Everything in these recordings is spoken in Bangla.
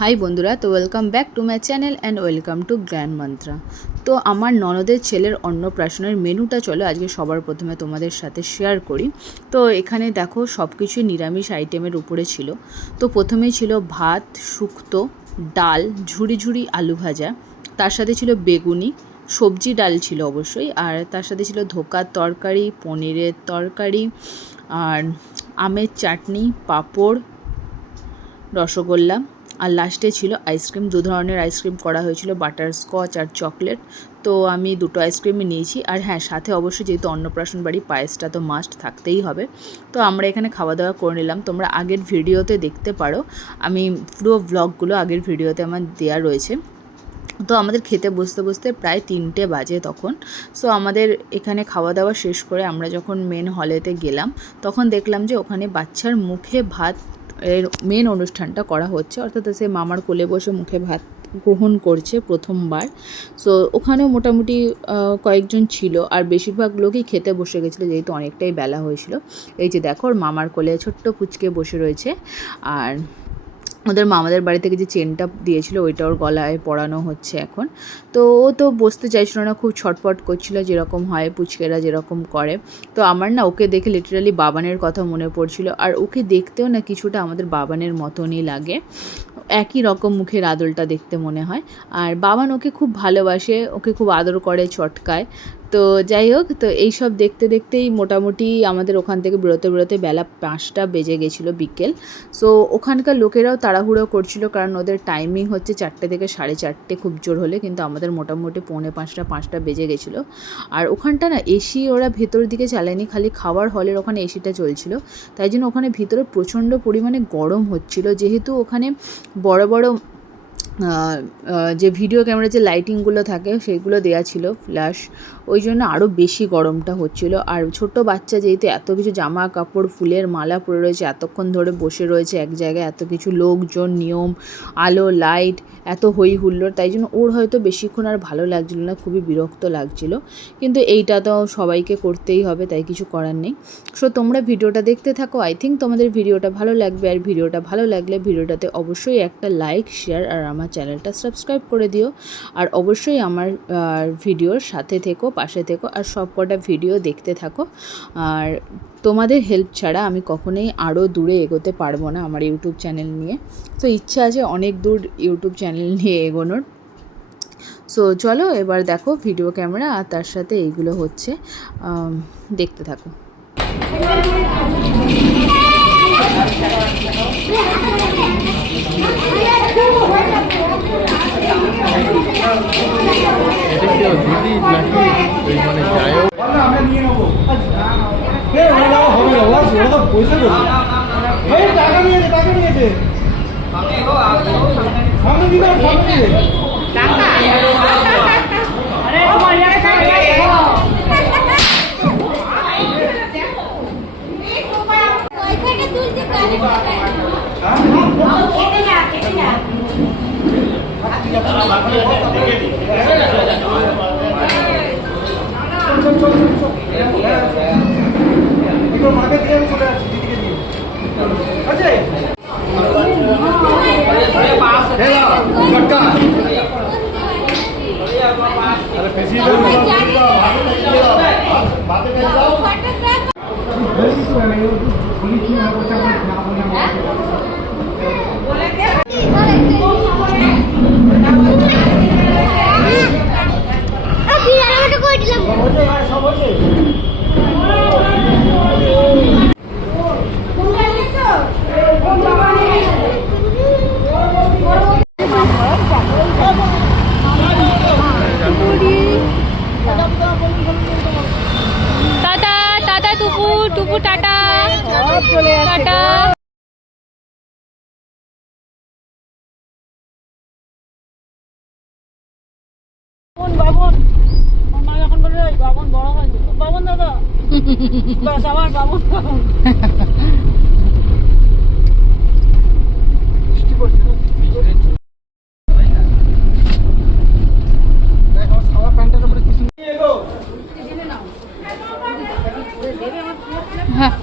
হাই বন্ধুরা, তো welcome back to my channel and welcome to grand mantra. তো আমার ননদের ছেলের অন্নপ্রাশনের মেনুটা চলো আজকে সবার প্রথমে তোমাদের সাথে শেয়ার করি। তো এখানে দেখো সব কিছুই নিরামিষ আইটেমের উপরে ছিল। তো প্রথমেই ছিল ভাত, শুক্তো, ডাল, ঝুরি ঝুরি আলু ভাজা, তার সাথে ছিল বেগুনি, সবজি ডাল ছিল অবশ্যই, আর তার সাথে ছিল ধোকার তরকারি, পনিরের তরকারি, আর আমের চাটনি, পাঁপড়, রসগোল্লা, আর লাস্টে ছিল আইসক্রিম। দু ধরনের আইসক্রিম করা হয়েছিল, বাটারস্কচ আর চকলেট। তো আমি দুটো আইসক্রিমই নিয়েছি। আর হ্যাঁ, সাথে অবশ্যই যেহেতু অন্নপ্রাশন বাড়ি, পায়েসটা তো মাস্ট থাকতেই হবে। তো আমরা এখানে খাওয়া দাওয়া করে নিলাম। তোমরা আগের ভিডিওতে দেখতে পারো, আমি পুরো ব্লগগুলো আগের ভিডিওতে আমার দেওয়া রয়েছে। তো আমাদের খেতে বসতে বসতে প্রায় 3টে বাজে তখন। সো আমাদের এখানে খাওয়া দাওয়া শেষ করে আমরা যখন মেন হলেতে গেলাম, তখন দেখলাম যে ওখানে বাচ্চার মুখে ভাত এর মেন অনুষ্ঠানটা করা হচ্ছে, অর্থাৎ সে মামার কোলে বসে মুখে ভাত গ্রহণ করছে প্রথমবার। সো ওখানেও মোটামুটি কয়েকজন ছিল, আর বেশিরভাগ লোকই খেতে বসে গেছিলো যেহেতু অনেকটাই বেলা হয়েছিল। এই যে দেখো, ওর মামার কোলে ছোট্ট পুচকে বসে রয়েছে। আর ওদের মামাদের বাড়ি থেকে যে চেনটা দিয়েছিল ওইটা ওর গলায় পরানো হচ্ছে এখন। তো ও তো বসতে চাইছিল না, খুব ছটপট করছিল, যেরকম হয় পুচকেরা যেরকম করে। তো আমার না ওকে দেখে লিটারালি বাবানের কথা মনে পড়ছিল, আর ওকে দেখতেও না কিছুটা আমাদের বাবানের মতনই লাগে, একই রকম মুখের আদলটা দেখতে মনে হয়। আর বাবান ওকে খুব ভালোবাসে, ওকে খুব আদর করে, চটকায়। তো যাই হোক, তো এইসব দেখতে দেখতেই মোটামুটি আমাদের ওখান থেকে বেরোতে বেরোতে বেলা 5টা বেজে গেছিলো বিকেল। সো ওখানকার লোকেরাও তাড়াহুড়ো করছিল, কারণ ওদের টাইমিং হচ্ছে 4টে থেকে 4:30 খুব জোর হলে, কিন্তু আমাদের মোটামুটি 4:45 বেজে গেছিলো। আর ওখানটা না এসি ওরা ভেতর দিকে চালায়নি, খালি খাওয়ার হলের ওখানে এসিটা চলছিল। তাই জন্য ওখানে ভিতরে প্রচণ্ড পরিমাণে গরম হচ্ছিল, যেহেতু ওখানে বড় বড় যে ভিডিও ক্যামেরা যে লাইটিংগুলো থাকে সেইগুলো দেওয়া ছিল, ফ্ল্যাশ, ওই জন্য আরও বেশি গরমটা হচ্ছিল। আর ছোট বাচ্চা যেহেতু এত কিছু জামা কাপড় ফুলের মালা পরে রয়েছে, এতক্ষণ ধরে বসে রয়েছে এক জায়গায়, এত কিছু লোকজন, নিয়ম, আলো, লাইট, এত হই হুল্লোড়, তাই জন্য ওর হয়তো বেশিক্ষণ আর ভালো লাগছিল না, খুবই বিরক্ত লাগছিল। কিন্তু এইটা তো সবাইকে করতেই হবে, তাই কিছু করার নেই। সো তোমরা ভিডিওটা দেখতে থাকো, আই থিঙ্ক তোমাদের ভিডিওটা ভালো লাগবে। আর ভিডিওটা ভালো লাগলে ভিডিওটাতে অবশ্যই একটা লাইক, শেয়ার, আর আমার চ্যানেলটা সাবস্ক্রাইব করে দিও। আর অবশ্যই আমার ভিডিওর সাথে থেকো, পাশে থেকো, আর সব কটা ভিডিও দেখতে থাকো। আর তোমাদের হেল্প ছাড়া আমি কখনোই আরও দূরে এগোতে পারবো না আমার ইউটিউব চ্যানেল নিয়ে। তো ইচ্ছা আছে অনেক দূর ইউটিউব চ্যানেল নিয়ে এগোনোর। সো চলো এবার দেখো ভিডিও ক্যামেরা, আর তার সাথে এইগুলো হচ্ছে, দেখতে থাকো। Tata, tata. বাবন মা যখন বলে বাবন বড় হয়েছে, বাবন দাদা বাস আমার বাবন। হ্যাঁ,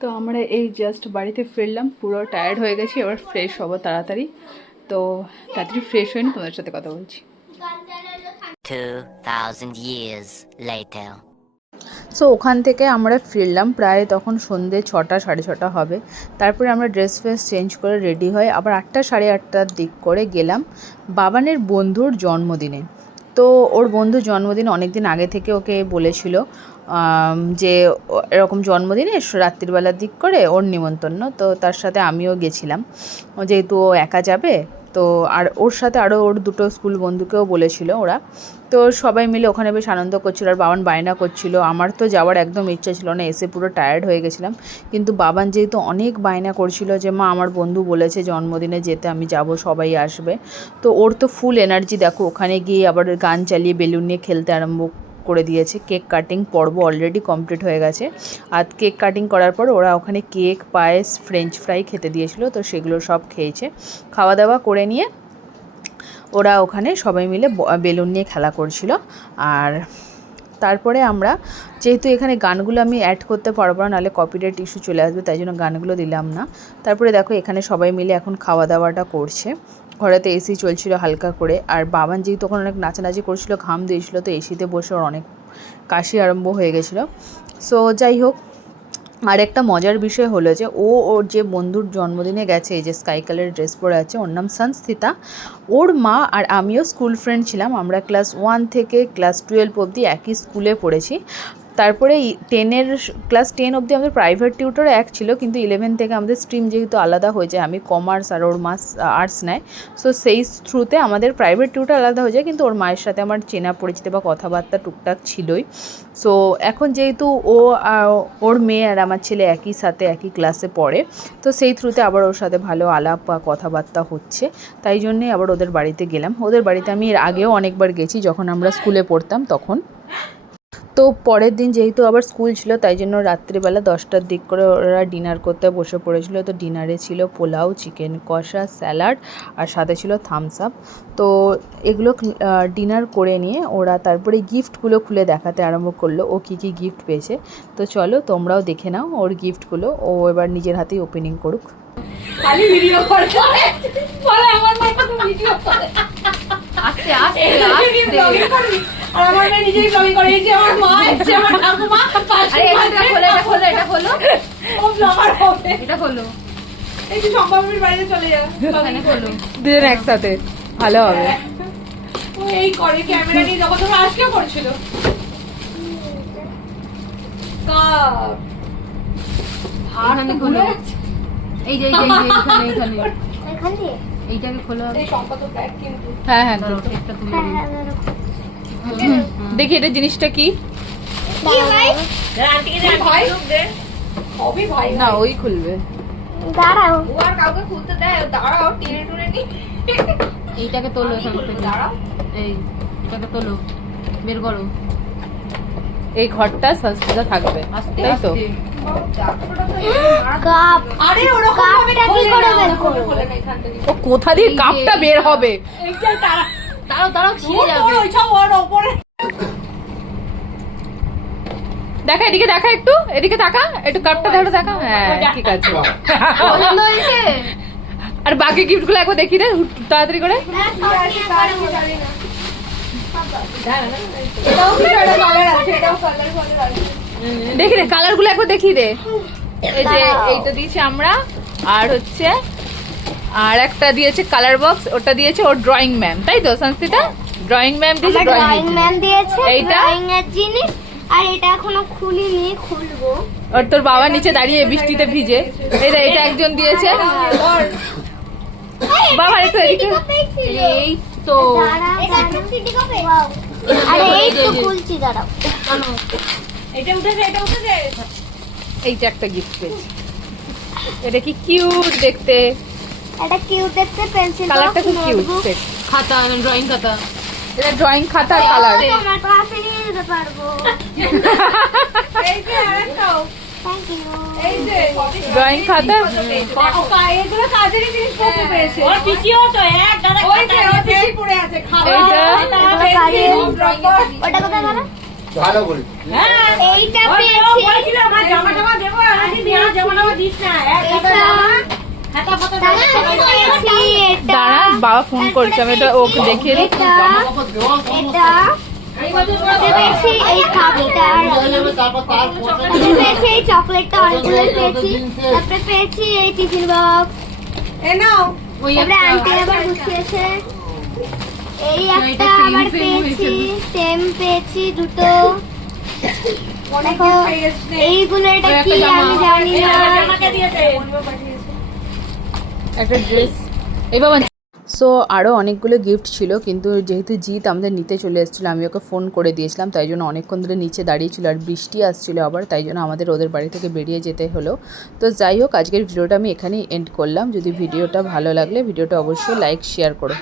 তো আমরা এই জাস্ট বাড়িতে ফিরলাম, পুরো টায়ার্ড হয়ে গেছি, এবার ফ্রেশ হবো তাড়াতাড়ি। তো তাড়াতাড়ি ফ্রেশ হয়ে নিয়ে তোমাদের সাথে কথা বলছি। 2000 years later. সো ওখান থেকে আমরা ফিরলাম প্রায় তখন সন্ধ্যে 6টা 6:30 হবে। তারপরে আমরা ড্রেস ফ্রেস চেঞ্জ করে রেডি হয়ে আবার 8টা 8:30টার দিক করে গেলাম বাবানের বন্ধুর জন্মদিনে। তো ওর বন্ধুর জন্মদিন অনেক দিন আগে থেকে ওকে বলেছিল যে এরকম জন্মদিনে রাত্রিবেলার দিক করে ওর নিমন্ত্রণ, তো তার সাথে আমিও গেছিলাম, যেহেতু ও একা যাবে। তো আর ওর সাথে আরও ওর দুটো স্কুল বন্ধুকেও বলেছিল ওরা। তো সবাই মিলে ওখানে বেশ আনন্দ করছিল, আর বাবান বায়না করছিল। আমার তো যাওয়ার একদম ইচ্ছা ছিল না, এসে পুরো টায়ার্ড হয়ে গেছিলাম। কিন্তু বাবান যেহেতু অনেক বায়না করছিল যে মা আমার বন্ধু বলেছে জন্মদিনে যেতে, আমি যাব, সবাই আসবে। তো ওর তো ফুল এনার্জি দেখো, ওখানে গিয়ে আবার গান চালিয়ে বেলুন নিয়ে খেলতে আরম্ভ করে দিয়েছে। কেক কাটিং পর্ব অলরেডি কমপ্লিট হয়ে গেছে। আর কেক কাটিং করার পর ওরা ওখানে কেক, পায়েস, ফ্রেঞ্চ ফ্রাই খেতে দিয়েছিল, তো সেগুলো সব খেয়েছে। খাওয়া দাওয়া করে নিয়ে ওরা ওখানে সবাই মিলে বেলুন নিয়ে খেলা করছিল। আর তারপরে আমরা যেহেতু এখানে গানগুলো আমি অ্যাড করতে পারবো না, নাহলে কপিরাইট ইস্যু চলে আসবে, তাই জন্য গানগুলো দিলাম না। তারপরে দেখো এখানে সবাই মিলে এখন খাওয়া দাওয়াটা করছে। ঘরেতে এসি চলছিল হালকা করে, আর বাবান যেহেতু তখন অনেক নাচানাচি করছিল, ঘাম দিয়েছিল, তো এসিতে বসে ওর অনেক কাশি আরম্ভ হয়ে গেছিলো। সো যাই হোক, আর একটা মজার বিষয় হলো যে ওর যে বন্ধুর জন্মদিনে গেছে, এই যে স্কাই কালারের ড্রেস পরে আছে, ওর নাম সংস্থিতা। ওর মা আর আমিও স্কুল ফ্রেন্ড ছিলাম, আমরা ক্লাস 1 থেকে ক্লাস 12 অবধি একই স্কুলে পড়েছি। তারপরে ক্লাস 10 অবধি আমাদের প্রাইভেট টিউটর এক ছিল, কিন্তু 11 থেকে আমাদের স্ট্রিম যেহেতু আলাদা হয়ে যায়, আমি কমার্স আর ওর মা আর্টস নেয়, সো সেই থ্রুতে আমাদের প্রাইভেট টিউটর আলাদা হয়ে যায়। কিন্তু ওর মায়ের সাথে আমার চেনা পরিচিত বা কথাবার্তা টুকটাক ছিলই। সো এখন যেহেতু ওর মেয়ে আর আমার ছেলে একই সাথে একই ক্লাসে পড়ে, তো সেই থ্রুতে আবার ওর সাথে ভালো আলাপ বা কথাবার্তা হচ্ছে, তাই জন্যেই আবার ওদের বাড়িতে গেলাম। ওদের বাড়িতে আমি এর আগেও অনেকবার গেছি যখন আমরা স্কুলে পড়তাম তখন। তো পরের দিন যেহেতু আবার স্কুল ছিল, তাই জন্য রাত্রিবেলা 10টার দিক করে ওরা ডিনার করতে বসে পড়েছিল। তো ডিনারে ছিল পোলাও, চিকেন কষা, স্যালাড, আর সাথে ছিল থামস আপ। তো এগুলো ডিনার করে নিয়ে ওরা তারপরে গিফটগুলো খুলে দেখাতে আরম্ভ করলো, ও কী কী গিফট পেয়েছে। তো চলো তোমরাও দেখে নাও ওর গিফটগুলো, ও এবার নিজের হাতেই ওপেনিং করুক। খালি ভিডিও করে বলে আমার মা তো ভিডিও করে আস্তে আস্তে আস্তে, আর আমার মা নিজেই ব্লগিং করে, এই যে আমার মা এসে আমার ঠাকুমা আরে এটা খোলো, এটা খোলো, এটা খোলো, ও ব্লগার হবে, এটা খোলো, এই যে সম্ভবের বাইরে চলে যা, এখানে খোলো, দুজন একসাথে ভালো হবে। ও এই করে ক্যামেরা নিয়ে যখন তোমরা আজকেও করেছিল কাপ এখানে খোলো, এই যে এখানে এখানে এখান দিয়ে এইটাকে খোলো। এই সম্পদ ব্যাগ কিন্তু হ্যাঁ হ্যাঁ ধরো, একটা তুলে দেখি এটা জিনিসটা কি। কি ভাই আন্টিকে যে ভাই দে হবে ভাই না ওই খুলবে, দাঁড়াও ও আর কাউকে খুলতে দেয়, দাঁড়াও টেনে টুনে নি, এইটাকে তোলো এখান থেকে, দাঁড়াও এই এটাকে তোলো, বের করো। এই ঘরটা সস্তা থাকবে, তাই তো? কাপ আরে ওরকম ভাবে কাপটা কি করে বের করব? খোলে না এখান থেকে, ও কোথা দিয়ে কাপটা বের হবে? এইটা তারা দাঁড়াও দাঁড়াও, ছিঁড়ে যাবে। ওইসব ওর উপরে দেখা, এদিকে দেখা, একটু এদিকে তাকা, একটু কাপটা ধরো, দেখা। হ্যাঁ ঠিক আছে, পছন্দ হয়েছে? আর বাকি গিফটগুলো একবার দেখি রে তাড়াতাড়ি করে। এটাও কি একটা কালার আছে, এটাও কালার কালার আছে, দেখি রে কালারগুলো একবার দেখি রে। এই যে এইটা দিয়েছি আমরা, আর হচ্ছে আর একটা দিয়েছে কালার বক্স, ওটা দিয়েছে ওর ড্রয়িং ম্যাম, তাই তো সংস্থিতা? ড্রয়িং ম্যাম দিয়েছে, আমার ড্রয়িং ম্যাম দিয়েছে এইটা? ড্রয়িং এর জিনিস, আর এটা এখনো খুলিনি, খুলবো। আর তোর বাবা নিচে দাঁড়িয়ে বৃষ্টিতে ভিজে, এটা একজন দিয়েছে। বাবা একটু এদিকে, এই তো এটা একটা সিটি কপি, ওয়াও। আরে এই তো খুলছি, দাঁড়াও। এটা উঠেছে, এটা উঠেছে, এইটা একটা গিফট পেয়েছি। এটা কি কিউট দেখতে, এটা কিউট দেখতে, পেন্সিল কালারটা খুব কিউট। খাতা, ড্রয়িং খাতা, এটা ড্রয়িং খাতা কালার। তোমার কাছে নিয়ে যেতে পারবো। এই যে আরেকটাও, থ্যাংক ইউ। এই যে ড্রয়িং খাতা, এগুলো কাজেরই জিনিসপত্র পেয়েছে, ওর পিসিও তো এক দাদা ওই যে ওর পিসি পড়ে আছে, খাবার এইটা? ওটা কোথায় গেল? ভালো বলি হ্যাঁ এইটা ওই ও পেয়েছি বলেছিল আমার জামা টামা দেবো আনাজি দিয়ে জামা টামা দিস না এক এটা জামা হাতা ফাতা দাদা পেয়েছি এটা দাঁড়া বাবা ফোন করছে আমি এটা ওকে দেখিয়ে দিই এটা এটা এটা পেয়েছি এই কাপটা তারপর তারপরে পেয়েছি এই চকলেটটা অনেকগুলো পেয়েছি তারপরে পেয়েছি এই টিফিন বক্স এ নাও তারপরে আন্টি আবার গুছিয়েছে এই একটা আবার পেয়েছি সেম পেয়েছি দুটো দেখো এইগুলো এটা কি আমি জানি না জামাকে দিয়েছে একটা ড্রেস এই বাবা সো আরও অনেকগুলো গিফট ছিল কিন্তু যেহেতু জিৎ আমাদের নিতে চলে এসেছিলো আমি ওকে ফোন করে দিয়েছিলাম তাই জন্য অনেকক্ষণ ধরে নিচে দাঁড়িয়েছিল আর বৃষ্টি আসছিলো আবার তাই জন্য আমাদের ওদের বাড়ি থেকে বেরিয়ে যেতে হলো তো যাই হোক আজকের ভিডিওটা আমি এখানেই এন্ড করলাম যদি ভিডিওটা ভালো লাগলে ভিডিওটা অবশ্যই লাইক শেয়ার করো